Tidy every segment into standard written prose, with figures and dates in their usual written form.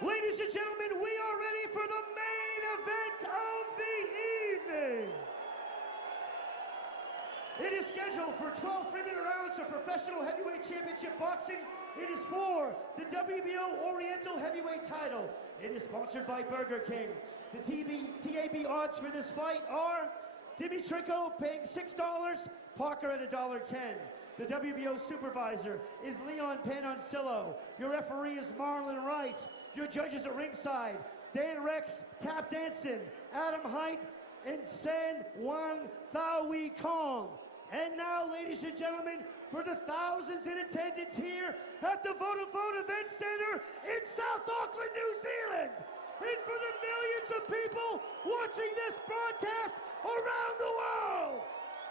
Ladies and gentlemen, we are ready for the main event of the evening. It is scheduled for 12 3-minute rounds of professional heavyweight championship boxing. It is for the WBO Oriental heavyweight title. It is sponsored by Burger King. The TAB odds for this fight are Dimitrenko paying $6, Parker at $1.10. The WBO supervisor is Leon Panancillo. Your referee is Marlon Wright. Your judges at ringside, Dan Rex, Tap Danson, Adam Height, and San Wang Thawi Kong. And now, ladies and gentlemen, for the thousands in attendance here at the Vodafone Event Center in South Auckland, New Zealand, and for the millions of people watching this broadcast around the world,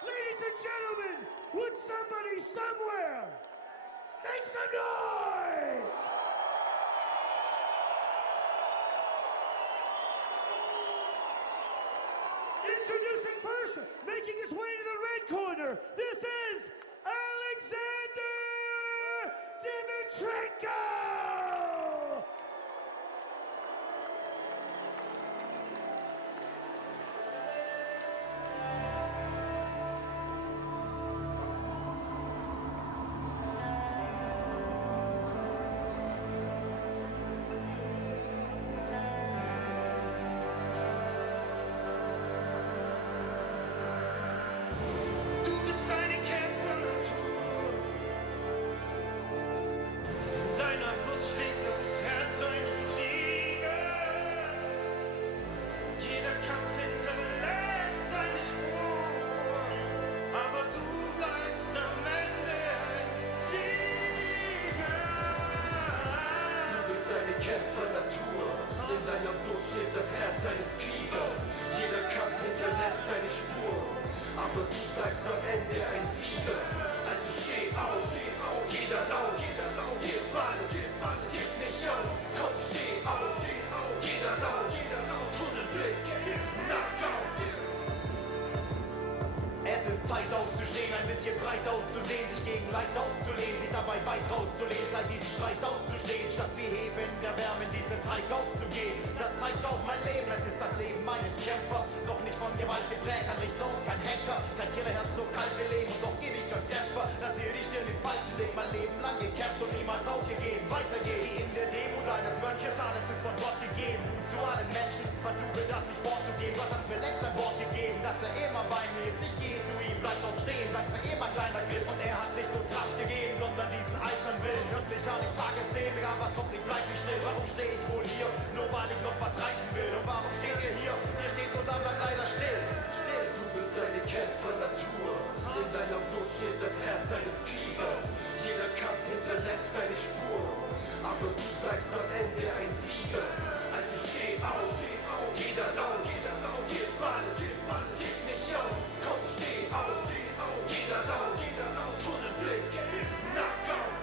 ladies and gentlemen, would somebody somewhere make some noise? Introducing first, making his way to the red corner, this is Alexander Dimitrenko! Das Herz eines Kriegers, jeder Kampf hinterlässt seine Spur, aber du bleibst am Ende ein Sieger. Also steh auf, geh da raus, gib alles, gib nicht auf, komm steh auf, geh da raus, Tunnelblick, Knockout. Es ist Zeit aufzustehen, ein bisschen breit auszusehen, sich gegen Leid aufzulehnen, sich dabei weit rauszulehnen, seit diesem Streit aufzustehen, statt wie Heben in der Wärme in diesen Teig aufzugehen. Das zeigt auch mein Leben, es ist das Leben meines Kämpfers, doch nicht von Gewalt geprägt, ein Richter und kein Hacker, kein Killerherz, so kalt wir leben und doch gebe ich euch Kämpfer, dass ihr die Stirn in Falten legt, mein Leben lang gekämpft und niemals aufgegeben, weitergehen, wie in der Demut eines Mönches an, es ist von Gott gegeben, Mut zu allen Menschen, versuche das nicht vorzugeben, Gott hat mir längst ein Wort gegeben, dass er immer bei mir ist, ich gehe zu ihm, bleib dort stehen, sagt er immer kleiner Chris, und er hat nicht nur Kraft gegeben, sondern diesen eisernen Willen, hört mich an, ich sage es ewig, aber es kommt nicht, bleib nicht still, warum stehe ich wohl hier, nur weil ich noch was reißen will, und warum steht ihr hier, ihr steht nur da, bleibt leider still, du bist eine Kämpfer-Natur, in deiner Brust steht das Herz eines Kriegers, jeder Kampf hinterlässt seine Spur, aber du bleibst am Ende ein Sieger, also steh auf, geh da raus, gib alles, gib nicht auf, komm steh auf, geh da raus, Tunnelblick, Knockout.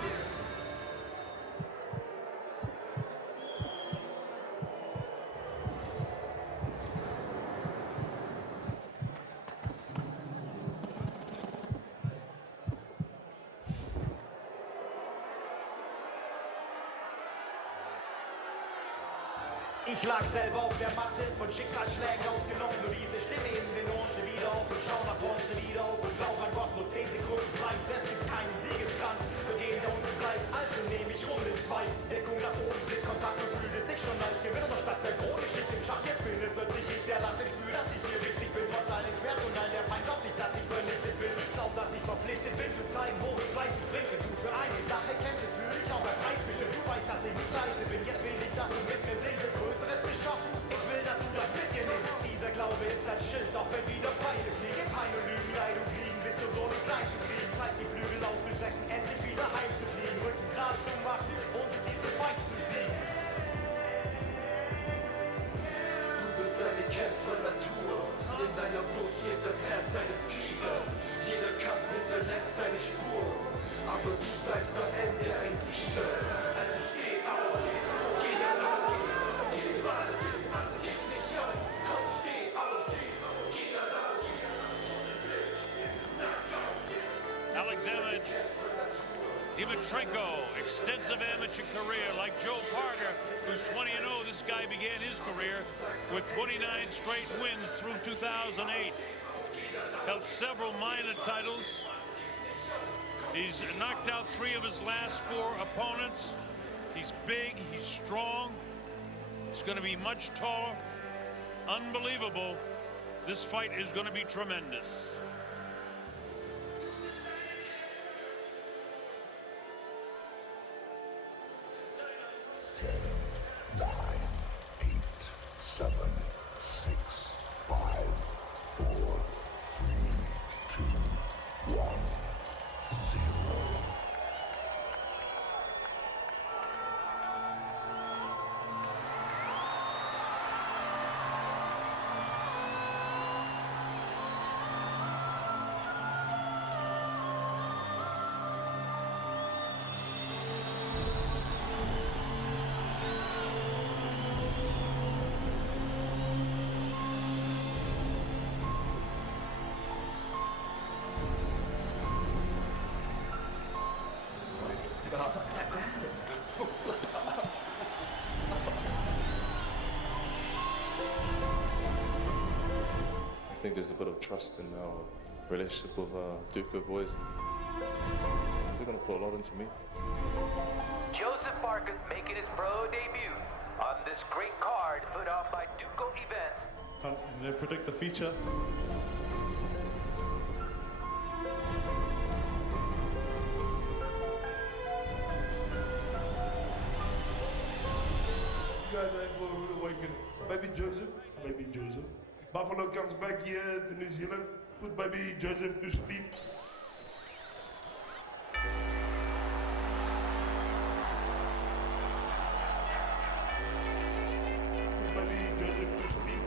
Ich lag selber auf der Matte, von Schicksalsschlägen ausgenommen, nur diese Stimme in den Ohren, steh wieder auf und schau nach vorne, steh wieder auf und glaub an Gott, nur 10 Sekunden Zeit, es gibt keinen Siegeskranz, für den der unten bleibt, also nehme ich Runde 2, Deckung nach oben, Blickkontakt, du fühlst dich schon als Gewinner, doch statt der Krone Schicht im Schach, jetzt bin es plötzlich ich, der lacht, ich spür, dass ich hier richtig bin, trotz all dem Schmerz und all der Pein, glaub nicht, dass ich vernichtet bin, ich glaub, dass ich verpflichtet bin, zu zeigen, wo ich fleißig bin, wenn du für eine Sache kämpfst, fühl ich auch ein Preis bestimmt, du weißt, dass ich nicht leise bin, jetzt will ich, dass du mit mir singst, Größeres geschaffen. Ich will, dass du das mit dir nimmst. Dieser Glaube ist das Schild, auch wenn wieder Pfeile fliegen. Keine Lügen, Leid und Kriegen, bist du so nicht klein zu kriegen. Zeit, die Flügel auszustrecken, endlich wieder heimzufliegen. Rücken gerade zu machen und diesen Fight zu siegen. Du bist eine Kämpfer-Natur. In deiner Brust steht das Herz eines Kriegers. Jeder Kampf hinterlässt seine Spur. Aber du bleibst am Ende ein Sieger. Also steh auf, geh da raus. Gib alles, gib nicht auf, komm steh auf, geh da raus, Alexander Dimitrenko, extensive amateur career like Joe Parker, who's 20-0 career with 29 straight wins through 2008. Held several minor titles. He's knocked out 3 of his last 4 opponents. He's big, he's strong. He's going to be much taller. Unbelievable. This fight is going to be tremendous. I think there's a bit of trust in our relationship with Duco boys. They're going to put a lot into me. Joseph Parker making his pro debut on this great card put on by Duco Events. Can't predict the future. You guys ain't for a rude awakening. Maybe Joseph. Buffalo comes back here to New Zealand, put baby Joseph to sleep. Put baby Joseph to sleep.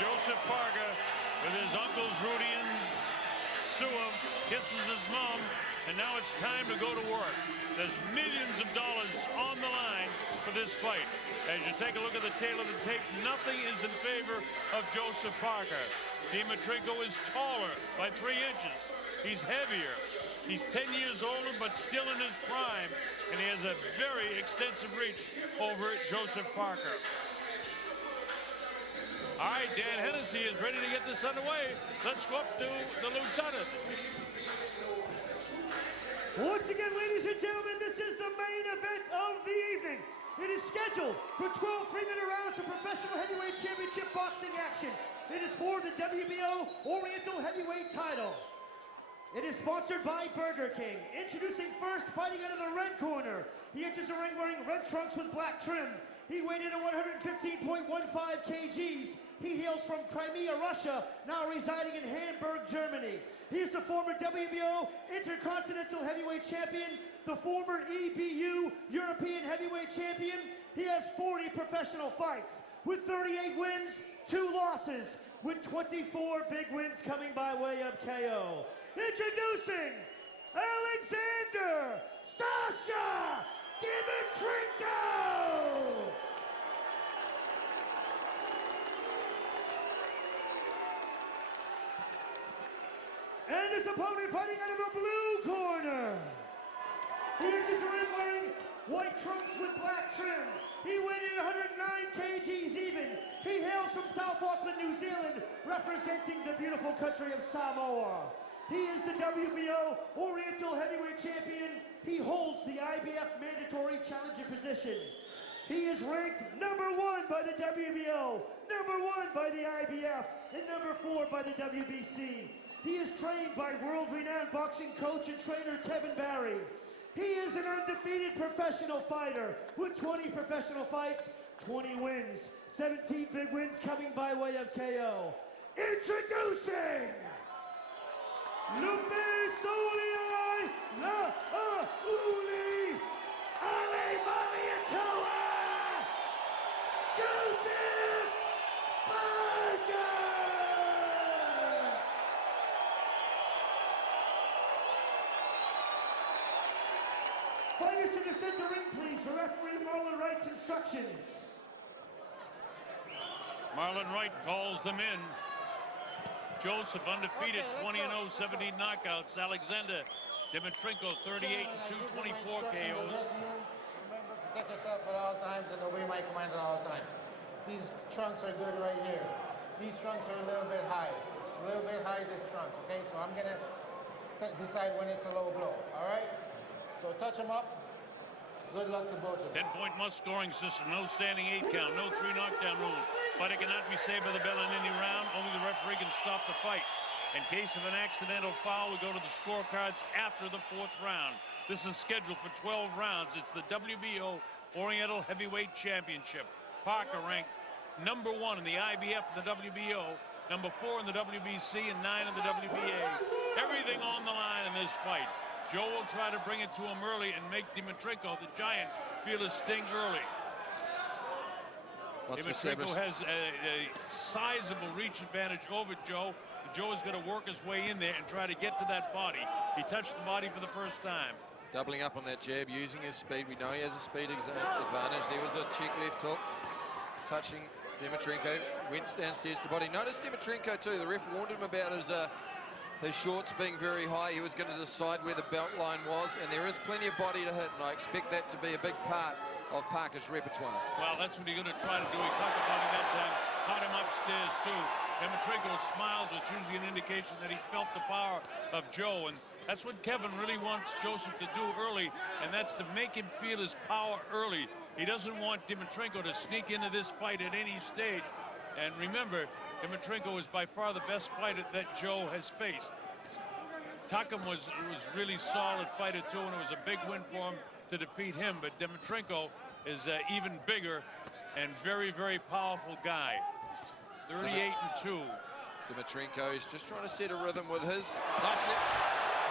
Joseph Parker with his uncles Rudy and Sue, kisses his mom, and now it's time to go to work. There's millions of dollars on the line for this fight. As you take a look at the tail of the tape, nothing is in favor of Joseph Parker. Dimitrenko is taller by 3 inches. He's heavier. He's 10 years older, but still in his prime, and he has a very extensive reach over Joseph Parker. All right, Dan Hennessy is ready to get this underway. Let's go up to the lieutenant. Once again, ladies and gentlemen, this is the main event of the evening. It is scheduled for 12 3-minute rounds of professional heavyweight championship boxing action. It is for the WBO Oriental Heavyweight title. It is sponsored by Burger King. Introducing first, fighting out of the red corner. He enters the ring wearing red trunks with black trim. He weighed in at 115.15 kgs. He hails from Crimea, Russia, now residing in Hamburg, Germany. He is the former WBO Intercontinental Heavyweight Champion, the former EBU European Heavyweight Champion. He has 40 professional fights with 38 wins, 2 losses, with 24 big wins coming by way of KO. Introducing Alexander Sasha Dimitrenko! And his opponent fighting out of the blue corner. He enters the ring wearing white trunks with black trim. He weighed in 109 kgs even. He hails from South Auckland, New Zealand, representing the beautiful country of Samoa. He is the WBO Oriental Heavyweight Champion. He holds the IBF mandatory challenger position. He is ranked #1 by the WBO, #1 by the IBF, and #4 by the WBC. He is trained by world-renowned boxing coach and trainer Kevin Barry. He is an undefeated professional fighter with 20 professional fights, 20 wins, 17 big wins coming by way of KO. Introducing Lupe Soliai La Uli Ale Maliatoa Joseph Parker! Fighters to the center ring, please, for referee Marlon Wright's instructions. Marlon Wright calls them in. Joseph undefeated, 20-0, 17 knockouts. Alexander Dimitrenko, 38-2, 24 KOs. Remember, protect yourself at all times and obey my command at all times. These trunks are good right here. These trunks are a little bit high. It's a little bit high, this trunk, okay? So I'm gonna decide when it's a low blow, all right? So touch them up. Good luck to both of them. 10-point must scoring system, no standing 8 count, no 3 knockdown rules. Fighter cannot be saved by the bell in any round. Only the referee can stop the fight. In case of an accidental foul, we go to the scorecards after the 4th round. This is scheduled for 12 rounds. It's the WBO Oriental Heavyweight Championship. Parker ranked #1 in the IBF and the WBO, #4 in the WBC, and 9 in the WBA. Everything on the line in this fight. Joe will try to bring it to him early and make Dimitrenko, the giant, feel his sting early. Dimitrenko has a sizable reach advantage over Joe. Joe is going to work his way in there and try to get to that body. He touched the body for the first time. Doubling up on that jab, using his speed. We know he has a speed advantage. There was a cheek left hook, touching Dimitrenko. Went downstairs to the body. Notice Dimitrenko too. The ref warned him about his shorts being very high. He was going to decide where the belt line was, and there is plenty of body to hit, and I expect that to be a big part of Parker's repertoire. Well, that's what he's going to try to do. He caught the body that time, caught him upstairs too. Dimitrenko smiles, which is usually an indication that he felt the power of Joe, and that's what Kevin really wants Joseph to do early, and that's to make him feel his power early. He doesn't want Dimitrenko to sneak into this fight at any stage. And remember, Dimitrenko is by far the best fighter that Joe has faced. Tuckham was really solid fighter too, and it was a big win for him to defeat him. But Dimitrenko is even bigger and very, very powerful guy. 38-2. Dimitrenko is just trying to set a rhythm with his.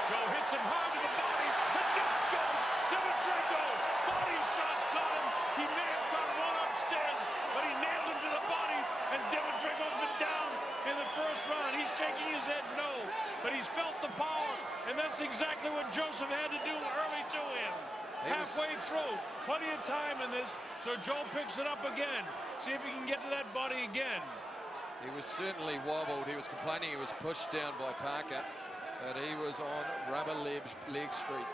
Joe hits him hard to the body. The down goes Dimitrenko. Body shots got him. He may have got one upstairs, but he nailed him to the body. And Dimitrenko's been down in the first round. He's shaking his head no, but he's felt the power, and that's exactly what Joseph had to do early to him. Halfway through, plenty of time in this, so Joe picks it up again. See if he can get to that body again. He was certainly wobbled. He was complaining he was pushed down by Parker, but he was on rubber leg street.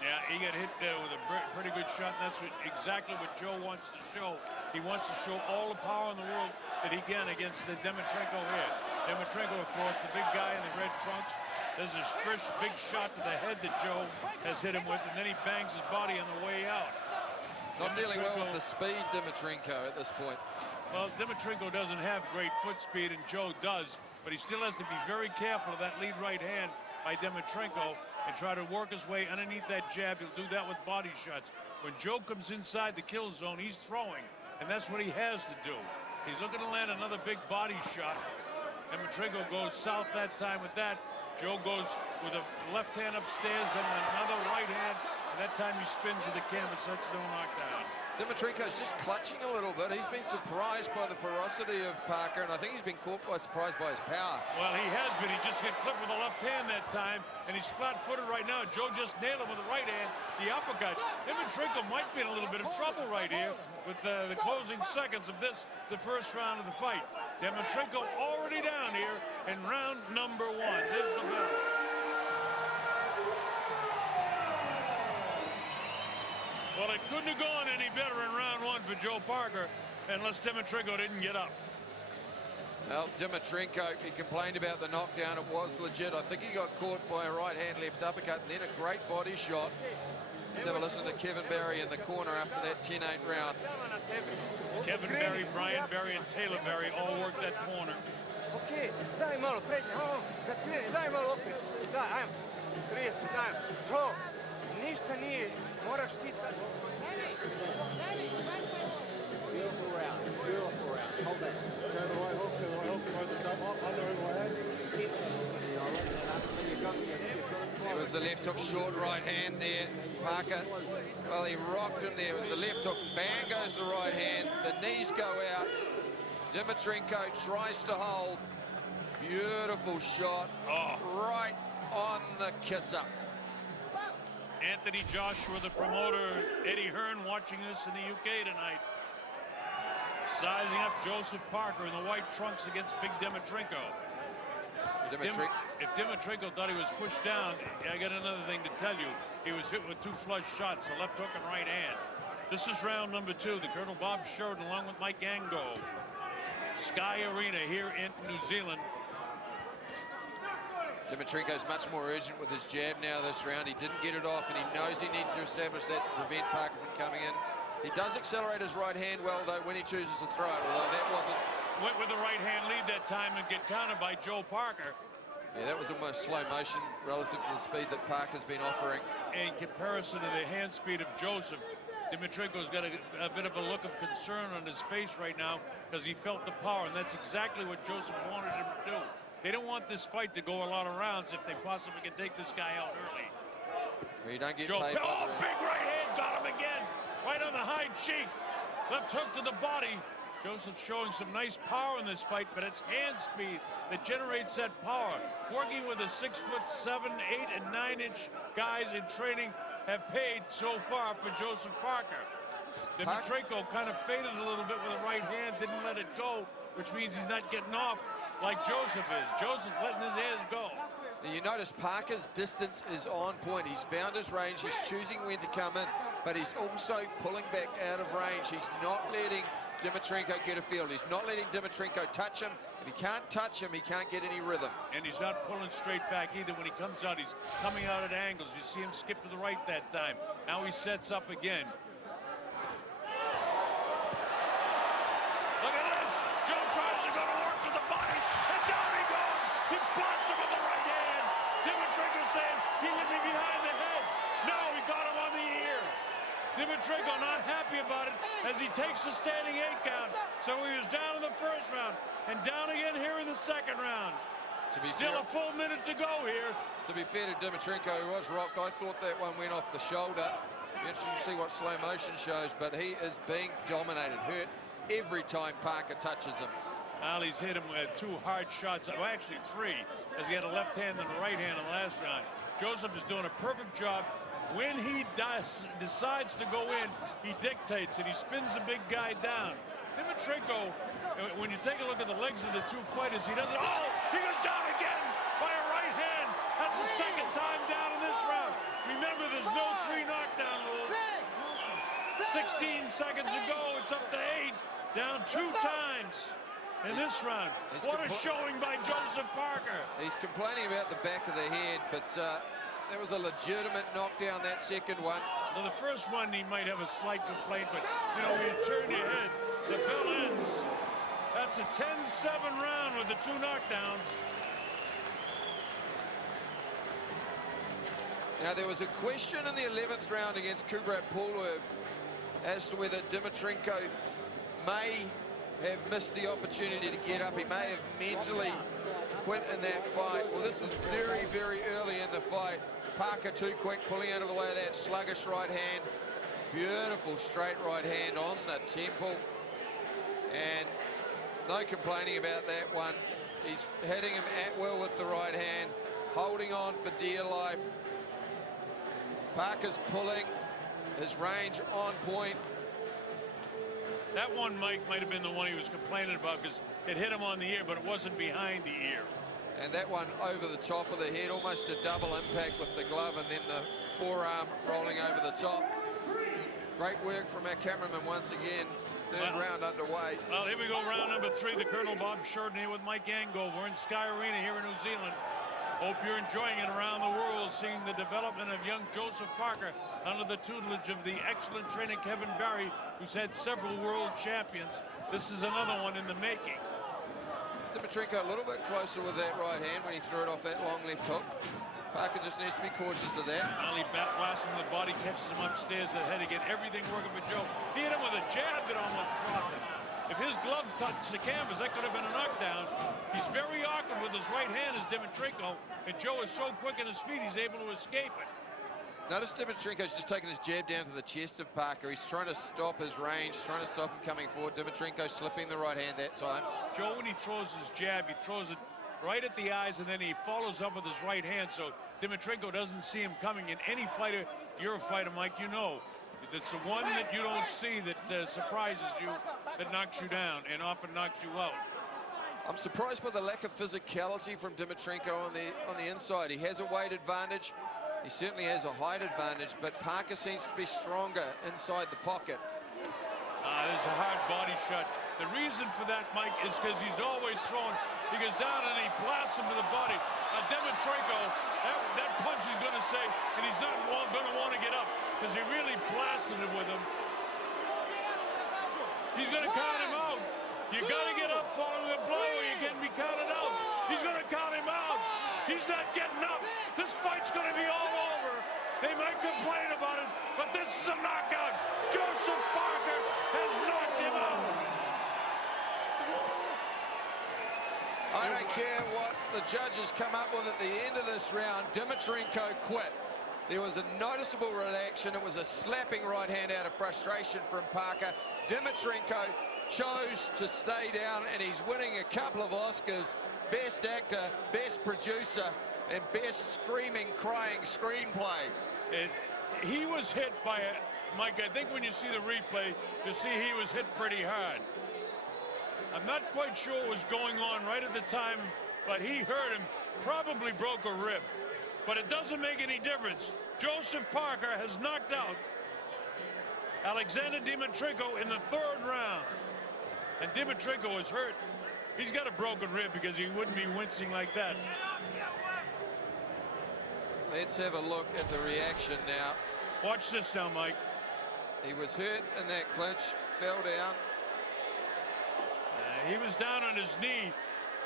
Yeah, he got hit with a pretty good shot. And that's exactly what Joe wants to show. He wants to show all the power in the world that he can against the Dimitrenko here. Dimitrenko, of course, the big guy in the red trunks. There's this first big shot to the head that Joe has hit him with, and then he bangs his body on the way out. Not dealing well with the speed, Dimitrenko, at this point. Well, Dimitrenko doesn't have great foot speed, and Joe does, but he still has to be very careful of that lead right hand by Dimitrenko and try to work his way underneath that jab. He'll do that with body shots. When Joe comes inside the kill zone, he's throwing, and that's what he has to do. He's looking to land another big body shot. Dimitrenko goes south that time with that. Joe goes with a left hand upstairs, then another right hand, and that time he spins to the canvas. That's no knockdown. Dimitrenko's just clutching a little bit. He's been surprised by the ferocity of Parker, and I think he's been caught by surprise by his power. Well, he has been. He just got clipped with the left hand that time, and he's flat-footed right now. Joe just nailed him with the right hand, the uppercuts. Dimitrenko might be in a little bit of trouble right here with the closing seconds of the first round of the fight. Dimitrenko already down here in round number 1. There's the bell. Well, it couldn't have gone any better in round 1 for Joe Parker unless Dimitrenko didn't get up. Well, Dimitrenko, he complained about the knockdown. It was legit. I think he got caught by a right hand left uppercut and then a great body shot. Let's have a listen to Kevin Barry in the corner after that 10-8 round. Kevin Barry, Brian Barry, and Taylor Barry all worked that corner. Okay, daj malo prednje, da krene, daj malo opet, daj, ajmo, 30, daj, to, ništa nije, moraš ti sad. Beautiful round, hold that. Go the right hook, hold the top up, under overhead. There was the left hook, short right hand there, Parker. Well, he rocked him there. It was the left hook, bang goes the right hand, the knees go out. Dimitrenko tries to hold. Beautiful shot, right on the kiss-up. Anthony Joshua, the promoter, Eddie Hearn watching this in the UK tonight. Sizing up Joseph Parker in the white trunks against big Dimitrenko. If Dimitrenko thought he was pushed down, I got another thing to tell you. He was hit with 2 flush shots, a left hook and right hand. This is round number 2. The Colonel Bob Sheridan along with Mike Ango. Sky Arena here in New Zealand. Dimitrenko's much more urgent with his jab now this round. He didn't get it off, and he knows he needs to establish that to prevent Parker from coming in. He does accelerate his right hand well, though, when he chooses to throw it, although that wasn't... Went with the right hand lead that time and get countered by Joe Parker. Yeah, that was almost slow motion relative to the speed that Parker's been offering. In comparison to the hand speed of Joseph, Dimitrenko's got a bit of a look of concern on his face right now because he felt the power, and that's exactly what Joseph wanted him to do. They don't want this fight to go a lot of rounds if they possibly can take this guy out early. Well, you don't get Joe, paid by the big right hand, got him again. Right on the high cheek. Left hook to the body. Joseph's showing some nice power in this fight, but it's hand speed that generates that power. Working with the 6'7", 8, and 9-inch guys in training have paid so far for Joseph Parker. Dimitrenko kind of faded a little bit with the right hand, didn't let it go, which means he's not getting off like Joseph is. Joseph's letting his hands go. Now you notice Parker's distance is on point. He's found his range. He's choosing when to come in, but he's also pulling back out of range. He's not letting Dimitrenko get a field. He's not letting Dimitrenko touch him. If he can't touch him, he can't get any rhythm. And he's not pulling straight back either. When he comes out, he's coming out at angles. You see him skip to the right that time. Now he sets up again. Look at this. Joe tries to go to work to the body, and down he goes. He blots him with the right hand. Dimitrenko saying he hit me behind the head. No, he got him on the ear. Dimitrenko not happy about it as he takes the standing 8 count. So he was down in the first round and down again here in the second round. Still a full minute to go here. To be fair to Dimitrenko, he was rocked. I thought that one went off the shoulder. Be interesting to see what slow motion shows, but he is being dominated, hurt every time Parker touches him. Well, he's hit him with 2 hard shots, well, actually 3, as he had a left hand and a right hand in the last round. Joseph is doing a perfect job. When he decides to go in, he dictates it. He spins the big guy down. Dimitrenko, when you take a look at the legs of the 2 fighters, he doesn't. Oh, he goes down again by a right hand. That's the second time down in this round. Remember, there's no 3 knockdown rule. 16 seconds ago, it's up to 8. Down 2 times in this round. What a showing by Joseph Parker. He's complaining about the back of the head, but that was a legitimate knockdown, that second one. Well, the first one, he might have a slight complaint, but, you know, when you turn your head, the bell ends. That's a 10-7 round with the 2 knockdowns. Now, there was a question in the 11th round against Kubrat Pulev as to whether Dimitrenko may have missed the opportunity to get up. He may have mentally quit in that fight. Well, this was very, very early in the fight. Parker too quick, pulling out of the way of that sluggish right hand. Beautiful straight right hand on the temple. And no complaining about that one. He's hitting him at will with the right hand, holding on for dear life. Parker's pulling, his range on point. That one, Mike, might have been the one he was complaining about because it hit him on the ear, but it wasn't behind the ear. And that one over the top of the head, almost a double impact with the glove, and then the forearm rolling over the top. Great work from our cameraman once again. Third round underway. Well, here we go, round number 3. The Colonel Bob Sheridan here with Mike Angle. We're in Sky Arena here in New Zealand. Hope you're enjoying it around the world, seeing the development of young Joseph Parker under the tutelage of the excellent trainer Kevin Barry, who's had several world champions. This is another one in the making. Dimitrenko a little bit closer with that right hand when he threw it off that long left hook. Parker just needs to be cautious of that. Finally blasting the body, catches him upstairs the head to get everything working for Joe. He hit him with a jab that almost dropped him. If his glove touched the canvas, that could have been a knockdown. He's very awkward with his right hand as Dimitrenko, and Joe is so quick in his feet, he's able to escape it. Notice Dimitrenko's just taking his jab down to the chest of Parker. He's trying to stop his range, trying to stop him coming forward. Dimitrenko slipping the right hand that time. Joe, when he throws his jab, he throws it right at the eyes, and then he follows up with his right hand, so Dimitrenko doesn't see him coming. In any fighter, you're a fighter, Mike, you know. It's the one that you don't see that surprises you, that knocks you down, and often knocks you out. I'm surprised by the lack of physicality from Dimitrenko on the inside. He has a weight advantage. He certainly has a height advantage, but Parker seems to be stronger inside the pocket. There's a hard body shot. The reason for that, Mike, is because he's always throwing. He goes down and he blasts him to the body. Dimitrenko, that punch he's going to say, and he's not going to want to get up because he really blasted him with him. He's going to count him out. You got to get up following a blow or you can be counted out. He's going to count him out. He's not getting up. This fight's going to be all over. They might complain about it, but this is a knockout. Joseph Parker has knocked him out. I don't care what the judges come up with at the end of this round. Dimitrenko quit. There was a noticeable reaction. It was a slapping right hand out of frustration from Parker. Dimitrenko chose to stay down, and he's winning a couple of Oscars. Best actor, best producer, and best screaming, crying screenplay. He was hit by it, Mike. I think when you see the replay, you see he was hit pretty hard. I'm not quite sure what was going on right at the time, but he hurt him, probably broke a rib. But it doesn't make any difference. Joseph Parker has knocked out Alexander Dimitrenko in the 3rd round. And Dimitrenko is hurt. He's got a broken rib because he wouldn't be wincing like that. Let's have a look at the reaction now. Watch this now, Mike. He was hurt in that clinch, fell down. He was down on his knee.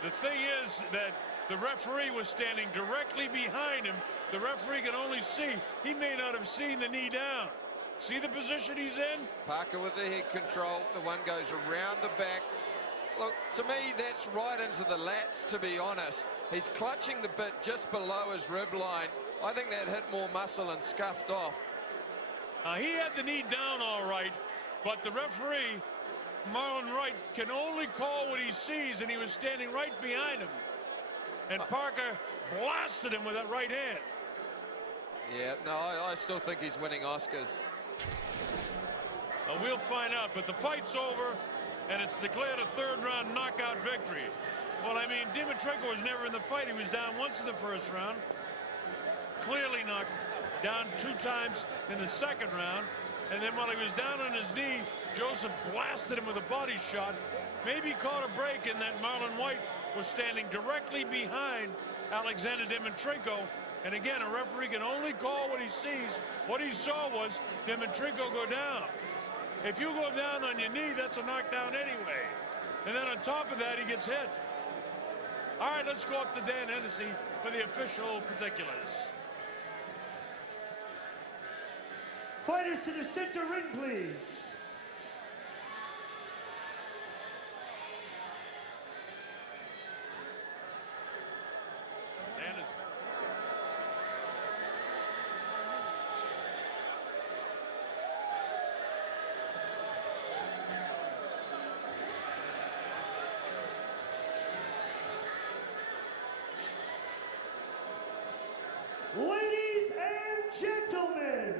The thing is that the referee was standing directly behind him. The referee can only see. He may not have seen the knee down. See the position he's in? Parker with the head control. The one goes around the back. Look, to me, that's right into the lats, to be honest. He's clutching the bit just below his rib line. I think that hit more muscle and scuffed off. He had the knee down all right, but the referee, Marlon Wright, can only call what he sees, and he was standing right behind him. And Parker blasted him with that right hand. Yeah, no, I still think he's winning Oscars. We'll find out, but the fight's over, and it's declared a 3rd round knockout victory. Well, I mean, Dimitrenko was never in the fight. He was down once in the 1st round. Clearly knocked down 2 times in the 2nd round. And then while he was down on his knee, Joseph blasted him with a body shot. Maybe caught a break in that Marlon White was standing directly behind Alexander Dimitrenko. And again, a referee can only call what he sees. What he saw was Dimitrenko go down. If you go down on your knee, that's a knockdown anyway. And then on top of that, he gets hit. All right, let's go up to Dan Hennessy for the official particulars. Fighters to the center ring, please. Ladies and gentlemen,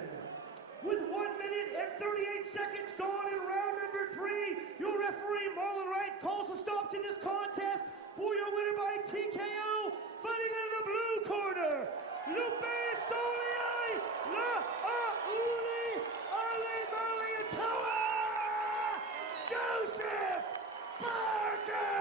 with 1 minute and 38 seconds gone in round number 3, your referee Marlon Wright calls a stop to this contest for your winner by TKO, fighting in the blue corner, Lupe Soliai La Auli Ali Maliatoa, Joseph Parker!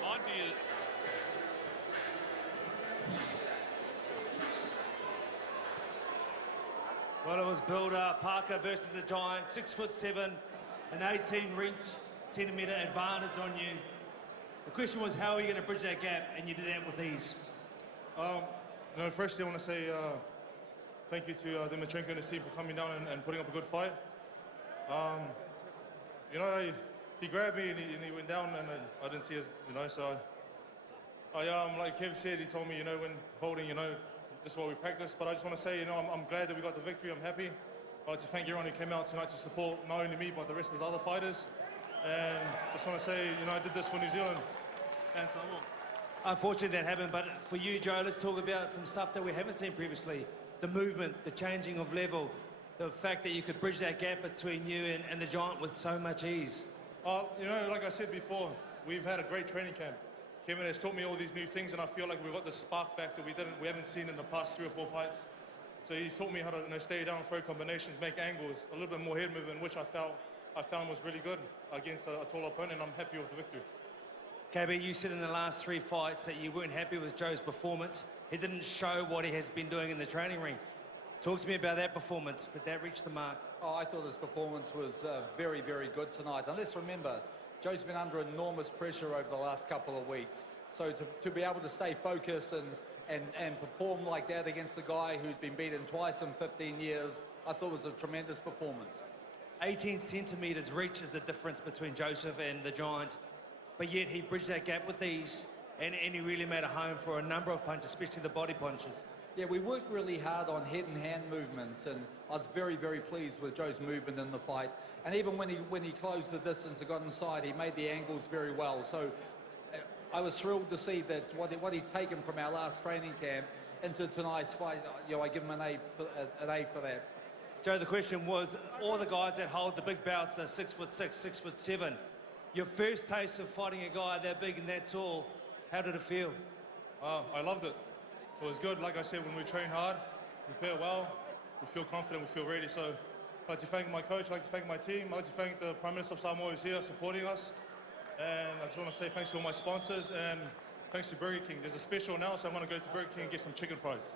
Monty is... Well, it was Bill Parker versus the Giant, 6'7", an 18-centimetre advantage on you. The question was, how are you going to bridge that gap? And you did that with ease. Firstly, I want to say thank you to Dimitrenko and the team for coming down and putting up a good fight. He grabbed me and he went down, and I didn't see his, so like Kev said, he told me, when holding, this is what we practice. But I just want to say, I'm glad that we got the victory. I'm happy. I'd like to thank everyone who came out tonight to support not only me, but the rest of the other fighters. And just want to say, I did this for New Zealand, and so I will. Unfortunately, that happened, but for you, Joe, let's talk about some stuff that we haven't seen previously. The movement, the changing of level, the fact that you could bridge that gap between you and the Giant with so much ease. Like I said before, we've had a great training camp. Kevin has taught me all these new things, and I feel like we've got the spark back that we haven't seen in the past 3 or 4 fights. So he's taught me how to stay down, throw combinations, make angles, a little bit more head movement, which I found was really good against a tall opponent, and I'm happy with the victory. KB, you said in the last 3 fights that you weren't happy with Joe's performance. He didn't show what he has been doing in the training ring. Talk to me about that performance. Did that reach the mark? Oh, I thought his performance was very, very good tonight. And let's remember, Joe's been under enormous pressure over the last couple of weeks. So to be able to stay focused and perform like that against a guy who's been beaten twice in 15 years, I thought was a tremendous performance. 18 centimetres reach is the difference between Joseph and the Giant. But yet he bridged that gap with ease, and he really made a home for a number of punches, especially the body punches. Yeah, we worked really hard on head and hand movement, and I was very, very pleased with Joe's movement in the fight. And even when he closed the distance and got inside, he made the angles very well. So I was thrilled to see that what he's taken from our last training camp into tonight's fight. I give him an A for that. Joe, the question was, all the guys that hold the big bouts are 6'6", 6'7". Your first taste of fighting a guy that big and that tall, how did it feel? I loved it. It was good. Like I said, when we train hard, we prepare well, we feel confident, we feel ready. So I'd like to thank my coach, I'd like to thank my team, I'd like to thank the Prime Minister of Samoa who's here supporting us. And I just want to say thanks to all my sponsors and thanks to Burger King. There's a special now, so I'm going to go to Burger King and get some chicken fries.